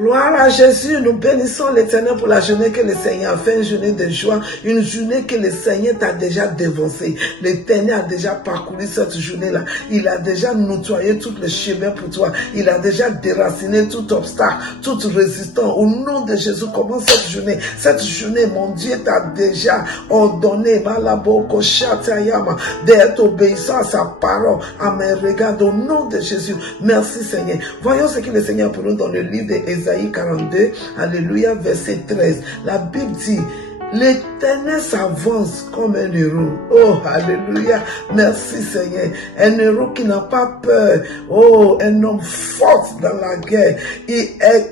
Gloire à Jésus, nous bénissons l'Éternel pour la journée que le Seigneur a fait, une journée de joie, une journée que le Seigneur t'a déjà dévancé. L'Éternel a déjà parcouru cette journée-là. Il a déjà nettoyé tous les chemins pour toi. Il a déjà déraciné tout obstacle, tout résistant. Au nom de Jésus, commence cette journée. Cette journée, mon Dieu t'a déjà ordonné, d'être obéissant à sa parole, à mes regards. Au nom de Jésus, merci Seigneur. Voyons ce que le Seigneur pour nous dans le livre d'Ésaïe 42, alléluia, verset 13. La Bible dit, l'Éternel s'avance comme un héros. Oh, alléluia. Merci Seigneur. Un héros qui n'a pas peur. Oh, un homme fort dans la guerre. Il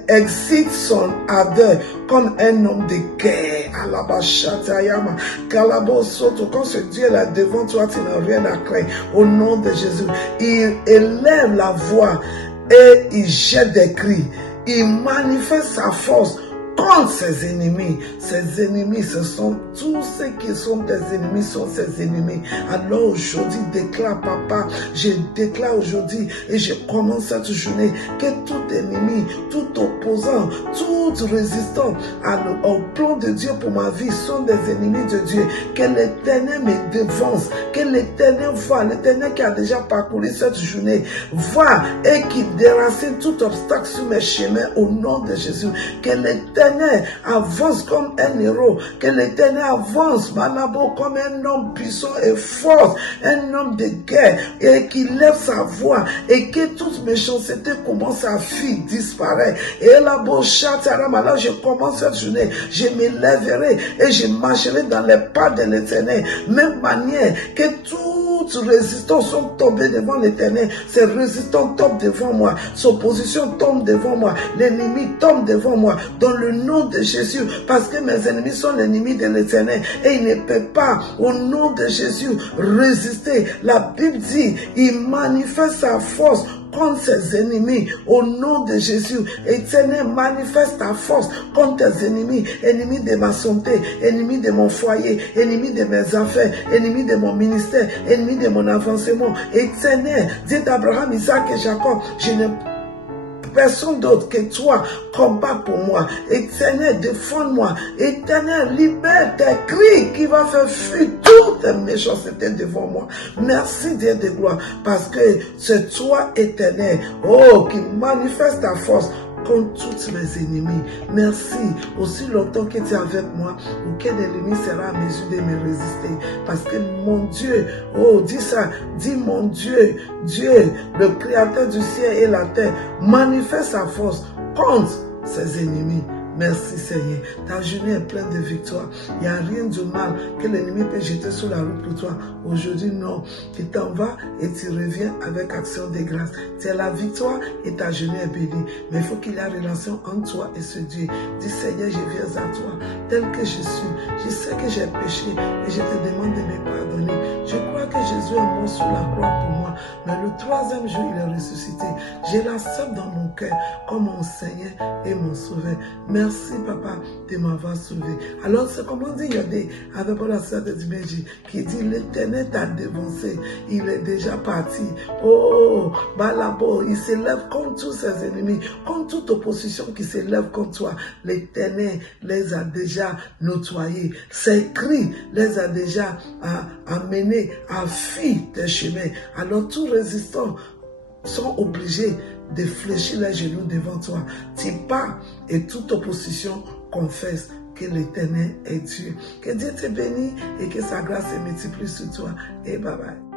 excite son ardeur comme un homme de guerre. Alabashatayama. Kalabosoto. Quand ce Dieu est là devant toi, tu n'as rien à craindre. Au nom de Jésus. Il élève la voix et il jette des cris. Il manifeste sa force contre ses ennemis. Ses ennemis, ce sont tous ceux qui sont tes ennemis, sont ses ennemis. Alors aujourd'hui, déclare papa, je déclare aujourd'hui et je commence cette journée que tout ennemi, tout opposant, tout résistant au plan de Dieu pour ma vie sont des ennemis de Dieu. Que l'Éternel me dévance, que l'Éternel voit, l'Éternel qui a déjà parcouru cette journée, voit et qui déracine tout obstacle sur mes chemins au nom de Jésus. Que l'Éternel avance comme un héros, que l'Éternel avance malabo comme un homme puissant et fort, un homme de guerre, et qu'il lève sa voix et que toute méchanceté commence à fuir, disparaître. Et là, je commence cette journée, je me lèverai et je marcherai dans les pas de l'Éternel. Même manière que toutes résistants sont tombées devant l'Éternel, ces résistants tombent devant moi, son opposition tombe devant moi, l'ennemi tombe devant moi, dans le nom de Jésus, parce que mes ennemis sont l'ennemi de l'Éternel et il ne peut pas, au nom de Jésus, résister. La Bible dit, il manifeste sa force contre ses ennemis, au nom de Jésus. Éternel, manifeste ta force contre tes ennemis, ennemis de ma santé, ennemis de mon foyer, ennemis de mes affaires, ennemis de mon ministère, ennemis de mon avancement. Éternel, dit Abraham, Isaac et Jacob, je ne personne d'autre que toi combat pour moi. Éternel, défends-moi. Éternel, libère tes cris qui va faire fuir toute méchanceté devant moi. Merci Dieu de gloire, parce que c'est toi, Éternel, oh, qui manifeste ta force contre tous mes ennemis. Merci. Aussi longtemps que tu es avec moi, aucun ennemi sera à mesure de me résister. Parce que mon Dieu, oh, dis ça, dis mon Dieu, Dieu, le créateur du ciel et la terre, manifeste sa force contre ses ennemis. Merci Seigneur. Ta journée est pleine de victoires. Il n'y a rien de mal que l'ennemi peut jeter sur la route pour toi. Aujourd'hui, non. Tu t'en vas et tu reviens avec action de grâce. C'est la victoire et ta journée est bénie. Mais il faut qu'il y ait relation entre toi et ce Dieu. Dis Seigneur, je viens à toi tel que je suis. Je sais que j'ai péché et je te demande de me pardonner. Je crois que Jésus est mort sur la croix pour moi. Mais le troisième jour, il est ressuscité. Je l'accepte dans mon cœur comme mon Seigneur et mon Sauveur. Merci papa de m'avoir sauvé. Alors c'est comme on dit, il y a des avec la sœur de Diméji qui dit l'Éternel t'a dévancé, il est déjà parti. Oh, Balabo, il s'élève contre tous ses ennemis, contre toute opposition qui s'élève contre toi. L'Éternel les a déjà nettoyés. Ses cris les a déjà amenés à fuir tes chemins. Alors tout résistant sont obligés de fléchir les genoux devant toi. Tu pars et toute opposition confesse que l'Éternel est Dieu. Que Dieu te bénisse et que sa grâce se multiplie sur toi. Et bye bye.